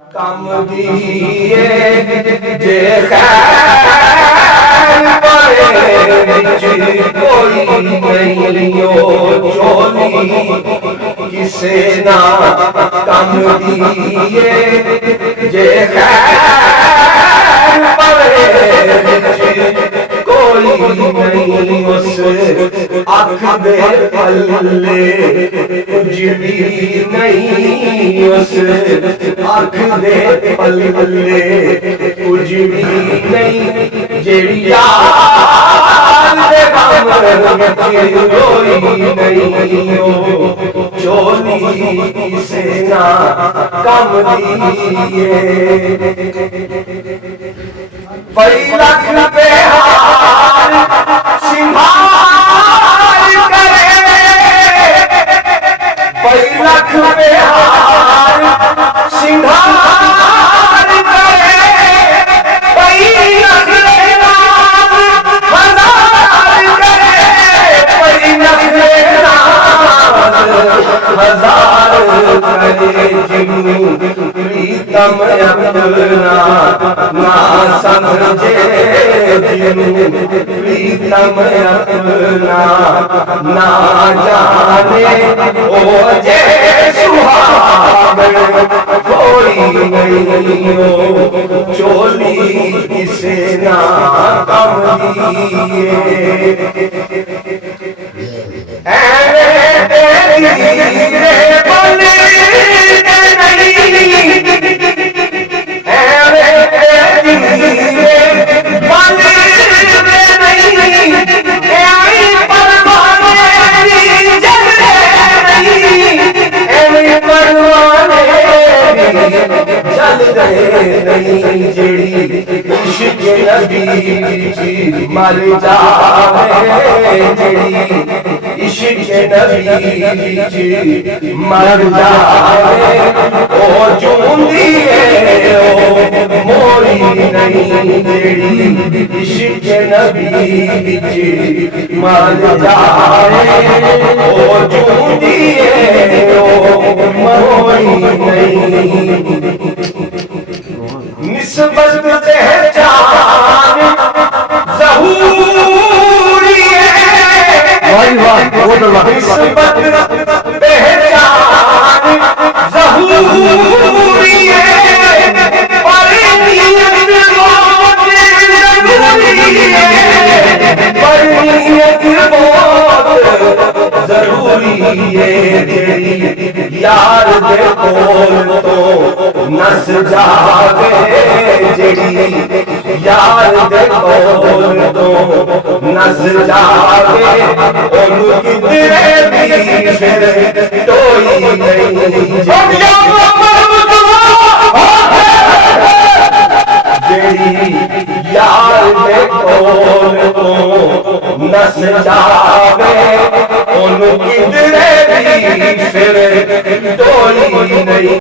कम दिए जे खैर परे बिच कोई नहीं ओ चोली किसे ना कम दिए जे खैर परे बिच कोई नहीं उस अख दे पल्ले कुछ भी नहीं उस अख दे पल्ले कुछ भी नहीं जेड़ी यार दे गम विच कोई नहीं ओ चोली से ना कम दिए पई लख पे हार सिंहार करे पई लख पे हार सिंहार करे पई लख पे नाम हजार करे पई लख पे नाम हजार करे जिन्नू प्रीतम अपना ना समझे जिन्नू प्रीतम अपना ना जाने ओ जे सुहागन कोई नहीं हो चोली किसे ना कम दिए तेरे बने नहीं जेड़ी इश्क नबी मर जावे जेड़ी इश्क नबी मर जावे ओ जूंदी है ओ मोरी नहीं जेड़ी इश्क नबी मर जावे ओ जूंदी है ओ मोरी नहीं निस्बत पहचान ज़हूरी है निस्बत पहचान ज़हूरी है पर नियत मौत ज़रूरी है पर नियत मौत ज़रूरी है तेरी यार दे कोल तो नस जावे जेड़ी यार दे कोल तो नस जावे ओनू किधरे भी फिर कोई नहीं जेड़ी यार दे कोल तो नस जावे ओनू किधरे भी फिर कोई नहीं